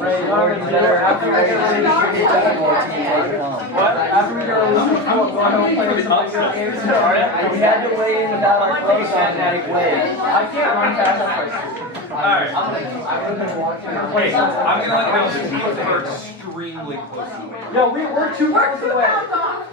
Right, after we get we had to weigh in about our close magnetic wave. I can't run fast enough. Alright. Wait, I'm gonna let you know the teams are extremely close to me. No, we're 2 pounds away.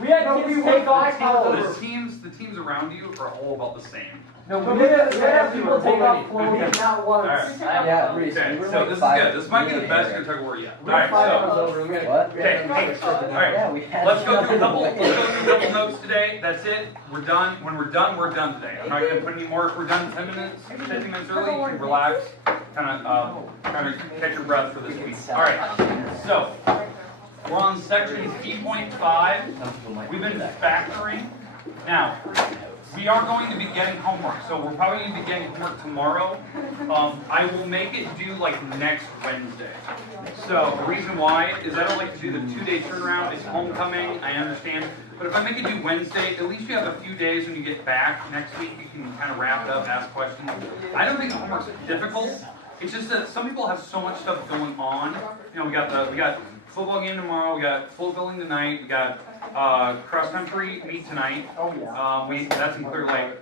We had to take off The teams around you are all about the same. No, we have people take off floating not once. Alright. Yeah, Okay, so this is good. This might be the best you're talking about yet. Alright, so what? okay, alright. Let's go through a couple notes today. That's it. We're done. When we're done today. I'm not gonna put any more. If we're done 10 minutes, 15 minutes early, you can relax, kind of catch your breath for this week. Alright, so we're on section P.5. We've been factoring. Now, we are going to be getting homework, so we're probably going to be getting homework tomorrow. I will make it due like next Wednesday. So the reason why is I don't like to do the 2-day turnaround. It's homecoming, I understand. But if I make it due Wednesday, at least you have a few days when you get back next week. You can kind of wrap it up, ask questions. I don't think the homework's difficult. It's just that some people have so much stuff going on. You know, we got football game tomorrow. We got float building tonight. We got cross country meet tonight. Oh yeah. That's in Clear Lake,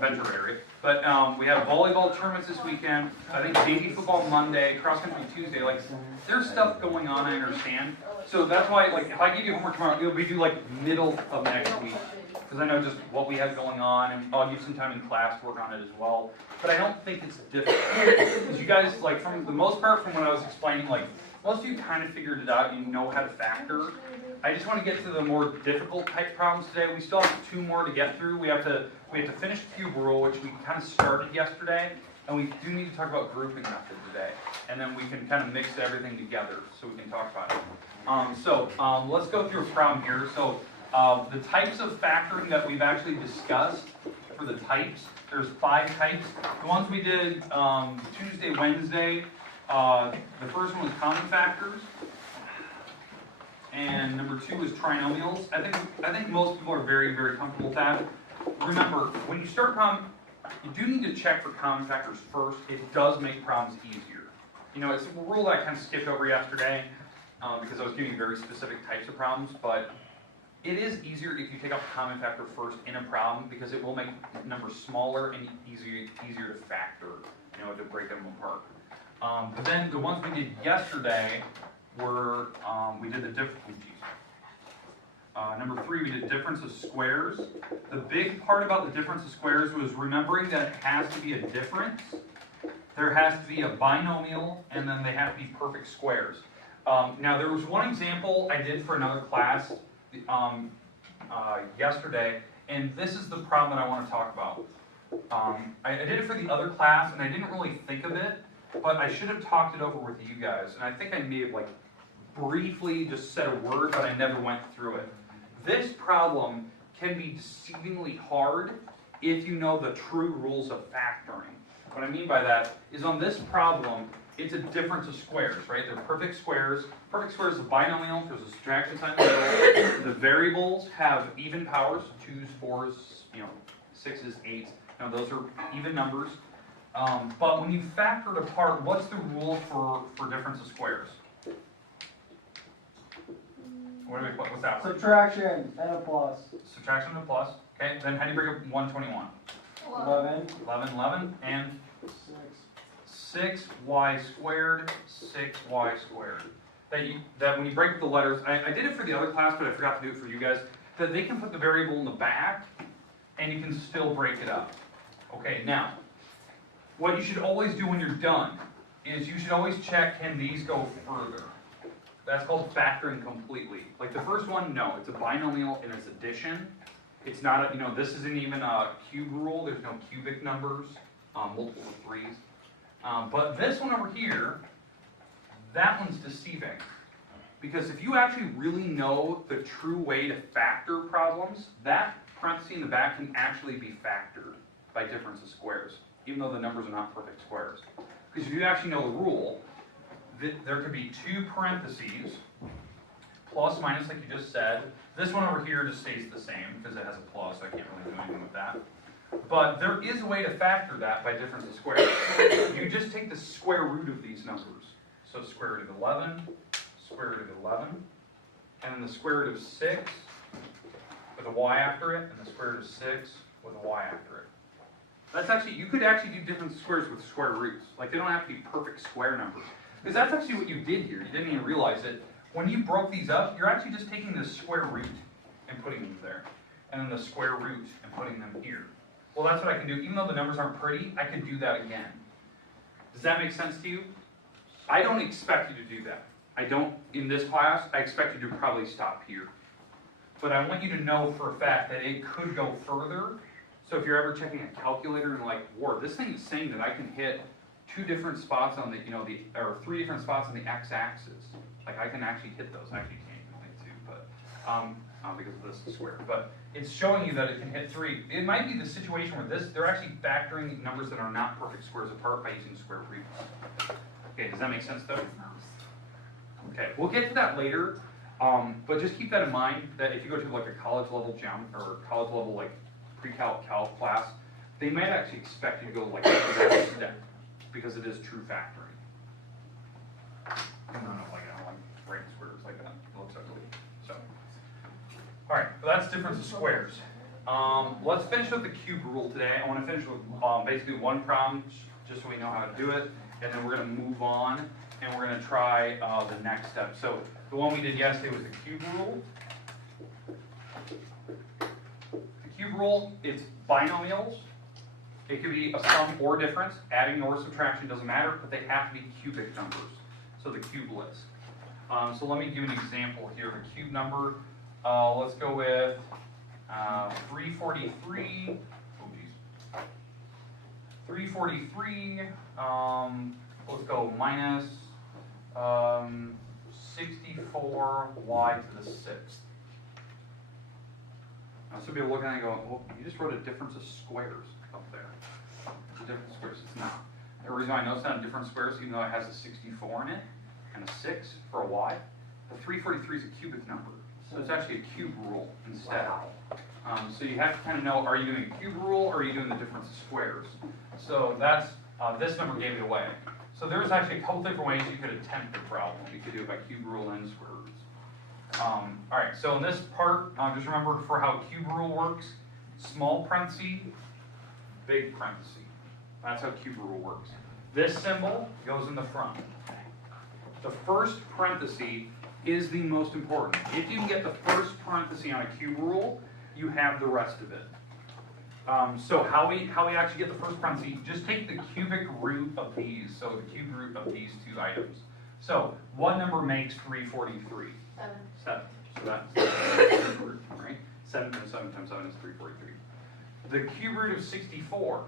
Venture area. But we have volleyball tournaments this weekend. I think Daisy football Monday, cross country Tuesday. Like, there's stuff going on. I understand. So that's why, like, if I give you homework tomorrow, it'll be due like middle of next week, because I know just what we have going on, and I'll give some time in class to work on it as well. But I don't think it's difficult, because you guys, like, from the most part, from what I was explaining, like, most of you kind of figured it out. You know how to factor. I just want to get to the more difficult type problems today. We still have 2 more to get through. We have to finish cube rule, which we kind of started yesterday, and we do need to talk about grouping method today, and then we can kind of mix everything together so we can talk about it. Let's go through a problem here. So the types of factoring that we've actually discussed for the types, there's 5 types. The ones we did Tuesday, Wednesday. The first one was common factors, and number 2 is trinomials. I think most people are very, very comfortable with that. Remember, when you start a problem, you do need to check for common factors first. It does make problems easier. You know, it's a rule that I kind of skipped over yesterday because I was giving you very specific types of problems, but it is easier if you take out the common factor first in a problem, because it will make numbers smaller and easier to factor, you know, to break them apart. But then the ones we did yesterday were, we did the number 3, we did difference of squares. The big part about the difference of squares was remembering that it has to be a difference, there has to be a binomial, and then they have to be perfect squares. Now there was one example I did for another class yesterday, and this is the problem that I want to talk about. I did it for the other class, and I didn't really think of it, but I should have talked it over with you guys, and I think I may have like briefly just said a word, but I never went through it. This problem can be deceivingly hard if you know the true rules of factoring. What I mean by that is, on this problem, it's a difference of squares, right? They're perfect squares. Perfect squares is a binomial. There's a subtraction sign in the middle. The variables have even powers, 2s, 4s, 6s, 8s. Now those are even numbers. But when you factor it apart, what's the rule for difference of squares? What's that? Subtraction and a plus. Subtraction and a plus. Okay, then how do you break up 121? 11. 11, and 6y squared, 6y squared. That when you break up the letters, I did it for the other class, but I forgot to do it for you guys, that they can put the variable in the back, and you can still break it up. Okay, now, what you should always do when you're done is you should always check, can these go further? That's called factoring completely. Like the first one, no, it's a binomial and it's addition. It's not, this isn't even a cube rule. There's no cubic numbers, multiple of 3s. But this one over here, that one's deceiving. Because if you actually really know the true way to factor problems, that parenthesis in the back can actually be factored by difference of squares, even though the numbers are not perfect squares. Because if you actually know the rule, there could be 2 parentheses, plus, minus, like you just said. This one over here just stays the same because it has a plus, so I can't really do anything with that. But there is a way to factor that by difference of squares. You just take the square root of these numbers. So square root of 11, square root of 11, and then the square root of 6 with a y after it, and the square root of 6 with a y after it. That's actually, you could actually do different squares with square roots. Like, they don't have to be perfect square numbers. Because that's actually what you did here. You didn't even realize it. When you broke these up, you're actually just taking the square root and putting them there. And then the square root and putting them here. Well, that's what I can do. Even though the numbers aren't pretty, I can do that again. Does that make sense to you? I don't expect you to do that. I don't, in this class, I expect you to probably stop here. But I want you to know for a fact that it could go further. So if you're ever checking a calculator and like, whoa, this thing is saying that I can hit 2 different spots on the, or 3 different spots on the x-axis. Like, I can actually hit those. I actually can't really too, but, because of this square. But it's showing you that it can hit 3. It might be the situation where they're actually factoring numbers that are not perfect squares apart by using square roots. Okay, does that make sense though? Okay, we'll get to that later, but just keep that in mind that if you go to like a college level or college level like pre-calc calc class, they might actually expect you to go like to that step because it is true factoring. I don't like writing squares like that. It looks ugly. So, all right, so that's difference of squares. Let's finish with the cube rule today. I want to finish with basically one problem, just so we know how to do it, and then we're going to move on, and we're going to try the next step. So the one we did yesterday was the cube rule. The cube rule, it's binomials. It could be a sum or difference, adding or subtraction doesn't matter, but they have to be cubic numbers. So the cube list. So let me give an example here of a cube number. Let's go with 343. Oh geez. 343. Let's go minus 64y to the 6th. Now some people looking at it and going, well, you just wrote a difference of squares up there. It's a difference of squares. It's not. The reason I know it's not a difference of squares, even though it has a 64 in it and a 6 for a y, the 343 is a cubic number. So it's actually a cube rule instead. So you have to kind of know, are you doing a cube rule or are you doing the difference of squares? So that's, this number gave it away. So there's actually a couple different ways you could attempt the problem. You could do it by cube rule and square roots. All right, so in this part, just remember for how cube rule works, small parenthesis, big parenthesis. That's how cube rule works. This symbol goes in the front. The first parenthesis is the most important. If you can get the first parenthesis on a cube rule, you have the rest of it. So how we actually get the first parenthesis, just take the cubic root of these, so the cube root of these 2 items. So what number makes 343? 7. So that's the cube root, right? 7 times 7 times 7 is 343. The cube root of 64,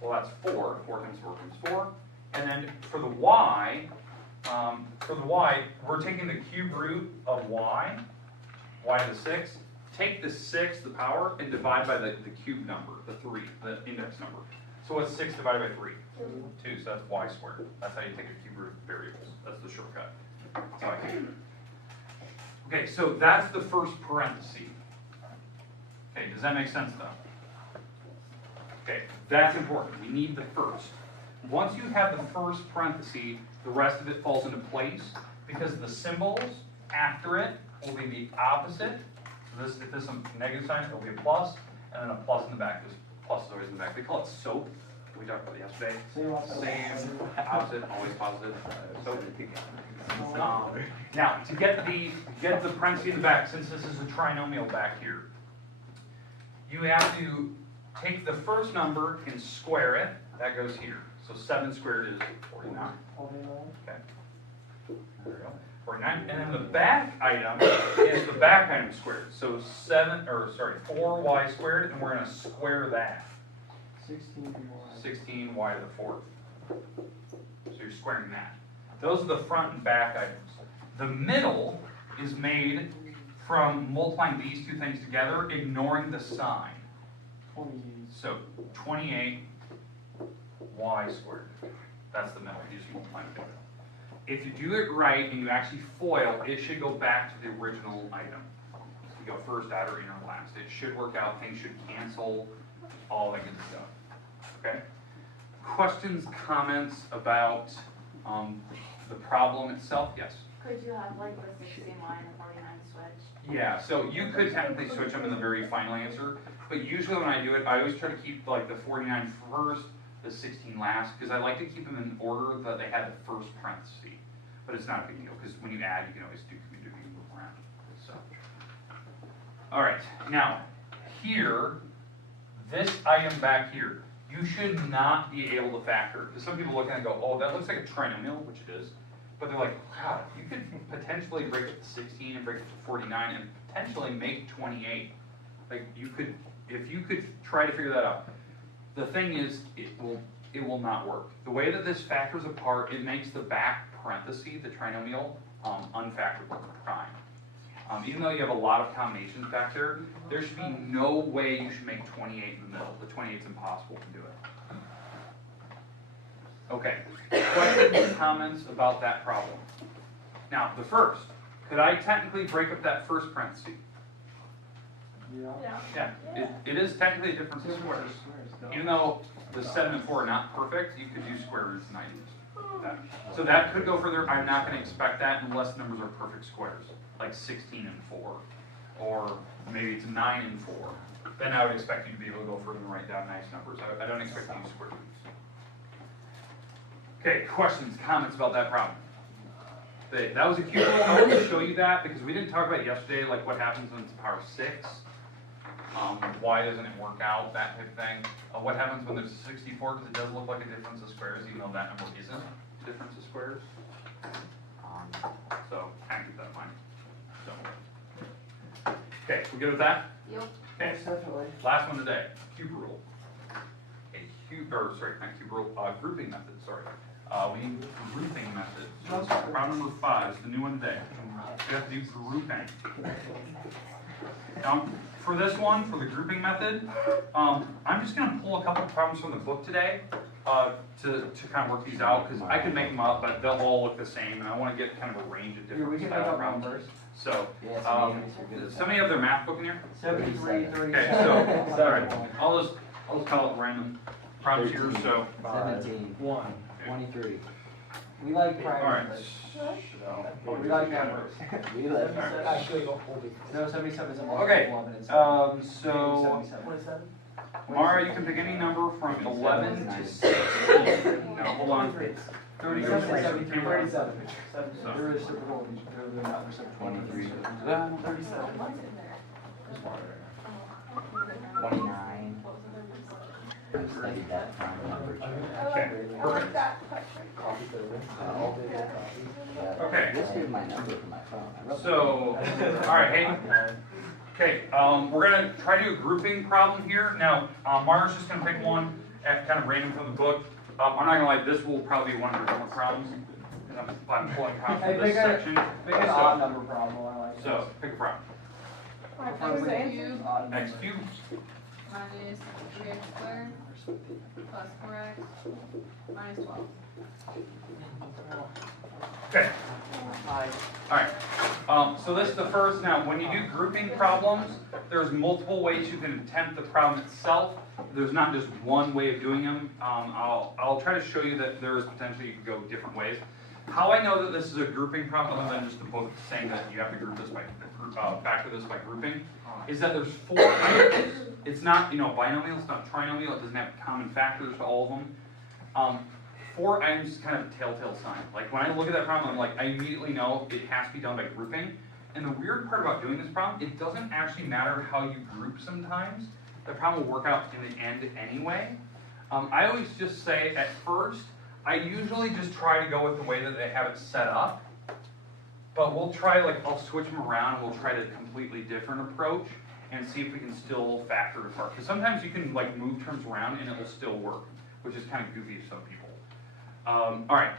well that's 4. 4 times 4 times 4. And then for the y, we're taking the cube root of y to the 6, take the 6, the power, and divide by the cube number, the 3, the index number. So what's 6 divided by 3? 2, so that's y squared. That's how you take a cube root of variables. That's the shortcut. That's how I take it. Okay, so that's the first parenthesis. Okay, does that make sense though? Okay, that's important. We need the first. Once you have the first parenthesis, the rest of it falls into place because the symbols after it will be the opposite. So this, if this is a negative sign, it will be a plus, and then a plus in the back. This plus is always in the back. They call it SOAP. We talked about it yesterday. Same, opposite, always positive. SOAP. Now, to get the parenthesis in the back, since this is a trinomial back here, you have to take the first number and square it. That goes here. So 7 squared is 49. Okay. There we go. 49. And then the back item is the back item squared. So 4y squared, and we're going to square that. 16y to the 4th. So you're squaring that. Those are the front and back items. The middle is made from multiplying these 2 things together, ignoring the sign. So 28y squared. That's the middle. You just multiply them together. If you do it right and you actually FOIL, it should go back to the original item. You go first, outer, inner, last. It should work out. Things should cancel. All that good stuff. Okay? Questions, comments about the problem itself? Yes? Could you have like the 16 line and 49 switch? Yeah, so you could technically switch them in the very final answer, but usually when I do it, I always try to keep like the 49 first, the 16 last, because I like to keep them in order that they had the first parenthesis. But it's not a big deal, because when you add, you can always do move around. So, all right, now here, this item back here, you should not be able to factor. Because some people look at it and go, oh, that looks like a trinomial, which it is. But they're like, wow, you could potentially break it to 16 and break it to 49 and potentially make 28. Like you could, if you could try to figure that out. The thing is, it will not work. The way that this factors apart, it makes the back parenthesis, the trinomial, unfactorable prime. Even though you have a lot of combinations back there, there should be no way you should make 28 in the middle. The 28 is impossible to do it. Okay, questions, comments about that problem? Now, the first, could I technically break up that first parenthesis? Yeah, it is technically a difference of squares. Even though the 7 and 4 are not perfect, you could do square roots and use that. So that could go further. I'm not going to expect that unless numbers are perfect squares, like 16 and 4, or maybe it's 9 and 4. Then I would expect you to be able to go further and write down nice numbers. I don't expect you to use square roots. Okay, questions, comments about that problem? That was a cute one. I wanted to show you that because we didn't talk about it yesterday, like what happens when it's power 6. Why doesn't it work out, that type of thing. What happens when there's a 64, because it does look like a difference of squares, even though that number isn't a difference of squares. So, kind of keep that in mind. So. Okay, we good with that? Yep. Okay, last one today, cube rule. Not cube rule, grouping method, sorry. We need grouping method. So problem number 5 is the new one today. We have to do grouping. Now, for this one, for the grouping method, I'm just going to pull a couple of problems from the book today to kind of work these out, because I could make them up, but they'll all look the same, and I want to get kind of a range of different style problems. So, somebody have their math book in here? 73, 37. Okay, so, sorry. I'll just call it random problems here, so. 17, 1, 23. We like All right. primary. We like numbers. We like Alright. actually go hold it. No, 77 is a Okay, multiple. so, 27. Mara, you can pick any number from 11 to 16. Now, hold on. 37, 73, 37. So. They're reciprocal, they're not reciprocal. 23. 37. 29. I studied that time number. Okay, perfect. Okay. This is my number for my phone. I wrote So, alright, hey. Okay, we're going to try to do a grouping problem here. Now, Mara's just going to pick one at kind of random from the book. I'm not going to lie, this will probably be one of your homework problems. I'm pulling problems from this section. Make an odd number problem, I like So, pick a problem. X cubed. Minus 3x squared plus 4x minus 12. Okay. Alright, so this is the first. Now, when you do grouping problems, there's multiple ways you can attempt the problem itself. There's not just one way of doing them. I'll try to show you that there is potentially you can go different ways. How I know that this is a grouping problem, other than just the book saying that you have to group this by factor this by grouping, is that there's 4 items. It's not, binomial, it's not trinomial, it doesn't have common factors to all of them. 4 items is kind of a telltale sign. Like when I look at that problem, I'm like, I immediately know it has to be done by grouping. And the weird part about doing this problem, it doesn't actually matter how you group sometimes. The problem will work out in the end anyway. I always just say at first, I usually just try to go with the way that they have it set up. But we'll try, I'll switch them around and we'll try a completely different approach and see if we can still factor it apart. Because sometimes you can move terms around and it will still work, which is kind of goofy to some people. Alright,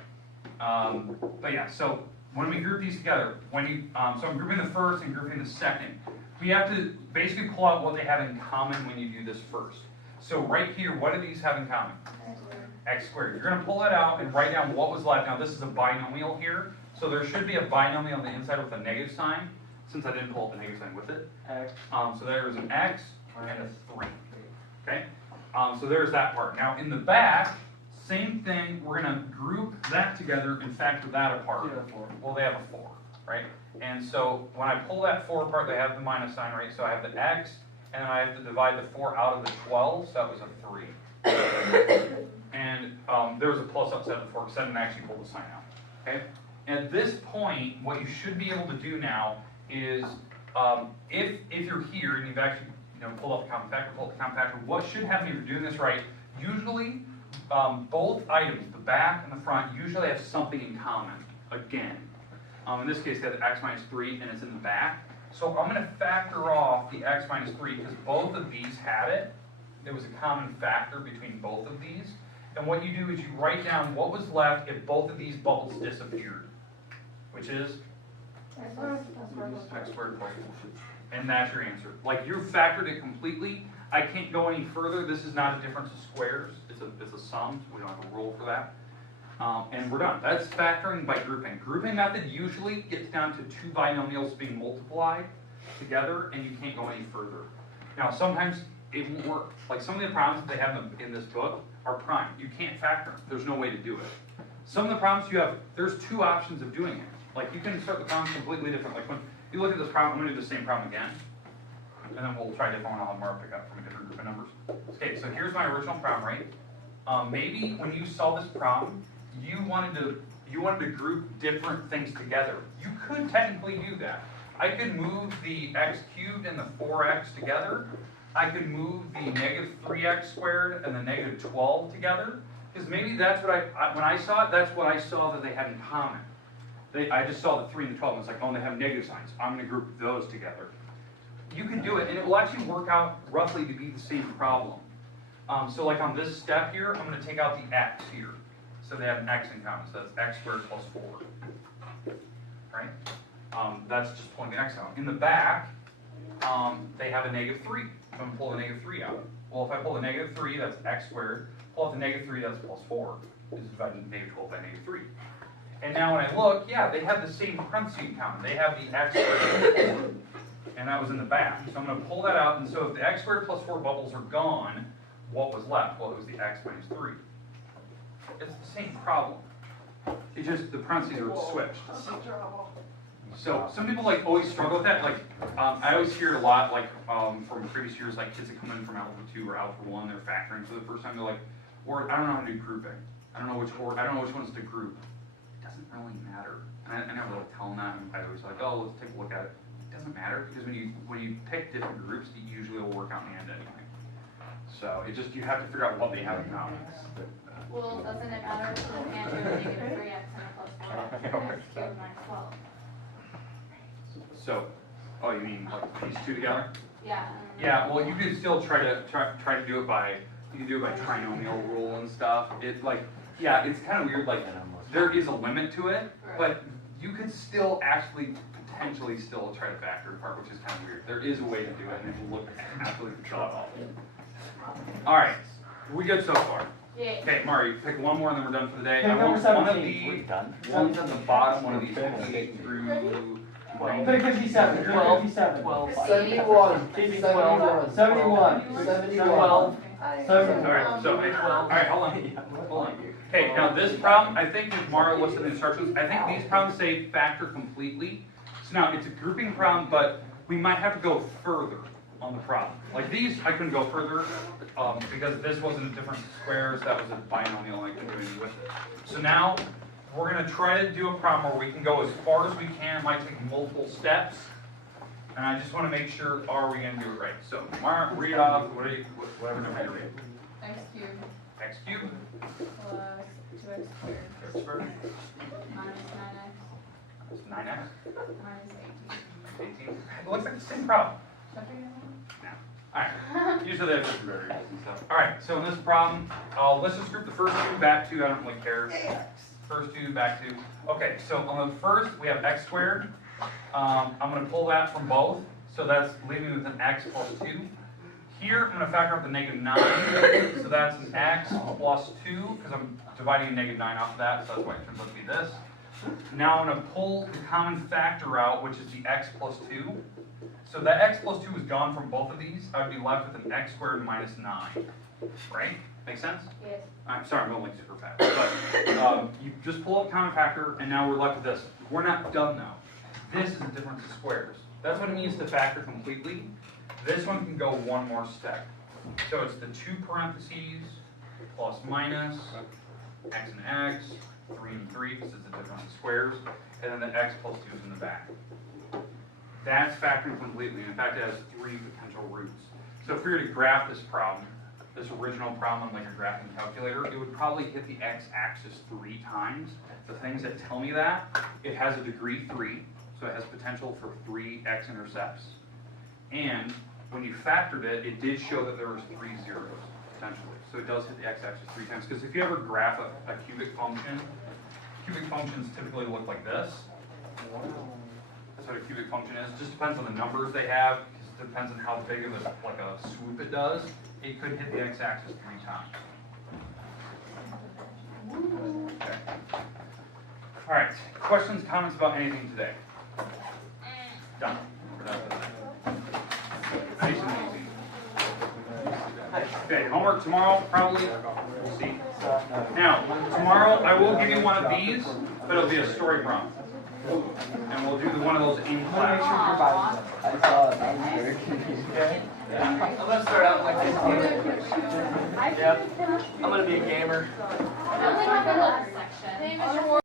but yeah, so when we group these together, so I'm grouping the first and grouping the second, we have to basically pull out what they have in common when you do this first. So right here, what do these have in common? X squared. You're going to pull that out and write down what was left. Now this is a binomial here, so there should be a binomial on the inside with a negative sign, since I didn't pull up the negative sign with it. X. So there is an X and a 3. Okay? So there's that part. Now in the back, Same thing, we're gonna group that together and factor that apart. Well, they have a 4, right? And so when I pull that 4 apart, they have the minus sign, right? So I have the x, and then I have to divide the 4 out of the 12, so that was a 3. And there was a plus outside of the 4, because I didn't actually pull the sign out, okay? At this point, what you should be able to do now is, if you're here and you've actually pulled out the common factor, what should happen if you're doing this right, usually both items, the back and the front, usually have something in common, again. In this case, they have the x minus 3, and it's in the back. So I'm going to factor off the x minus 3, because both of these had it. There was a common factor between both of these. And what you do is you write down what was left if both of these bubbles disappeared, which is x squared plus 4. And that's your answer. Like, you factored it completely. I can't go any further. This is not a difference of squares. It's a sum. We don't have a rule for that. And we're done. That's factoring by grouping. Grouping method usually gets down to 2 binomials being multiplied together, and you can't go any further. Now, sometimes it won't work. Like, some of the problems that they have in this book are prime. You can't factor them. There's no way to do it. Some of the problems you have, there's 2 options of doing it. Like, you can start the problem completely different. Like, when you look at this problem, I'm going to do the same problem again. And then we'll try a different one. I'll have Mark pick up from a different group of numbers. Okay, so here's my original problem, right? Maybe when you solve this problem, you wanted to group different things together. You could technically do that. I could move the x cubed and the 4x together. I could move the negative 3x squared and the negative 12 together. Because maybe that's what when I saw it, that's what I saw that they had in common. I just saw the 3 and the 12, and it's like, oh, they have negative signs. I'm going to group those together. You can do it, and it will actually work out roughly to be the same problem. So like on this step here, I'm going to take out the x here. So they have an x in common, so that's x squared plus 4. Right? That's just pulling the x out. In the back, they have a negative 3. So I'm going to pull the negative 3 out. Well, if I pull the negative 3, that's x squared. Pull out the negative 3, that's plus 4. This is dividing negative 12 by negative 3. And now when I look, yeah, they have the same parentheses in common. They have the x squared plus 4. And that was in the back. So I'm going to pull that out, and so if the x squared plus 4 bubbles are gone, what was left? Well, it was the x minus 3. It's the same problem. It's just the parentheses are switched. So some people like always struggle with that. Like I always hear it a lot, like from previous years, like kids that come in from Algebra 2 or Algebra 1, they're factoring for the first time. They're like, or I don't know how to do grouping. I don't know which ones to group. It doesn't really matter. And I never really tell them that. I always like, oh, let's take a look at it. It doesn't matter because when you pick different groups, it usually will work out in the end anyway. So it just you have to figure out what they have in common. Well, doesn't it matter if the answer is negative 3x and a plus 4x cubed minus 12? So, oh, you mean like these two together? Yeah. Yeah. Well, you could still try to do it by trinomial rule and stuff. It's like, yeah, it's kind of weird. Like there is a limit to it, but you could still actually potentially still try to factor it apart, which is kind of weird. There is a way to do it, and it will look absolutely god-awful. All right, we good so far? Yeah. Okay, Mari, pick one more and then we're done for the day. Pick I want number one of 17. the ones on the bottom, one of these 28 through. Pick 57. 12. 57. 12. 71. 71. 71. 12. Alright, so, alright, hold on. Okay, now this problem, I think if Mara looks at the instructions, I think these problems say factor completely. So now, it's a grouping problem, but we might have to go further on the problem. Like these, I couldn't go further, because this wasn't a difference of squares, that was a binomial, I couldn't do anything with it. So now, we're going to try to do a problem where we can go as far as we can. It might take multiple steps. And I just want to make sure, are we going to do it right? So, Mara, read off, whatever number you read. X cubed X cubed. plus 2x squared X squared. minus 9x That's 9x. minus 18. 18. It looks like the same problem. Should I figure No. Alright. Usually they have different variables and stuff. Alright, so in this problem, let's just group the first two back two. I don't really care. First two back two. Okay, so on the first, we have x squared. I'm going to pull that from both. So that's leaving me with an x plus 2. Here, I'm going to factor out the negative 9. So that's an x plus 2, because I'm dividing a negative 9 off of that. So that's why it turns out to be this. Now I'm going to pull the common factor out, which is the x plus 2. So that x plus 2 is gone from both of these. I would be left with an x squared minus 9. Right? Make sense? Yes. I'm sorry, I'm going like super fast. But you just pull up common factor, and now we're left with this. We're not done though. This is the difference of squares. That's what it means to factor completely. This one can go one more step. So it's the 2 parentheses, plus minus, x and x, 3 and 3, because it's the difference of squares, and then the x plus 2 is in the back. That's factoring completely. In fact, it has 3 potential roots. So if we were to graph this problem, this original problem like a graphing calculator, it would probably hit the x-axis 3 times. The things that tell me that, it has a degree 3, so it has potential for 3 x-intercepts. And when you factored it, it did show that there was 3 zeros, potentially. So it does hit the x-axis 3 times. Because if you ever graph a cubic function, cubic functions typically look like this. That's what a cubic function is. It just depends on the numbers they have. It depends on how big of a swoop it does. It could hit the x-axis 3 times. Okay. All right. Questions, comments about anything today? Done. We're done with that. Nice and easy. Okay. Homework tomorrow, probably. We'll see. Now, tomorrow I will give you one of these, but it'll be a story prompt. And we'll do one of those in class. I saw it, that was very I'm gonna start out like this. Yeah. I'm gonna be a gamer. I only have the last section.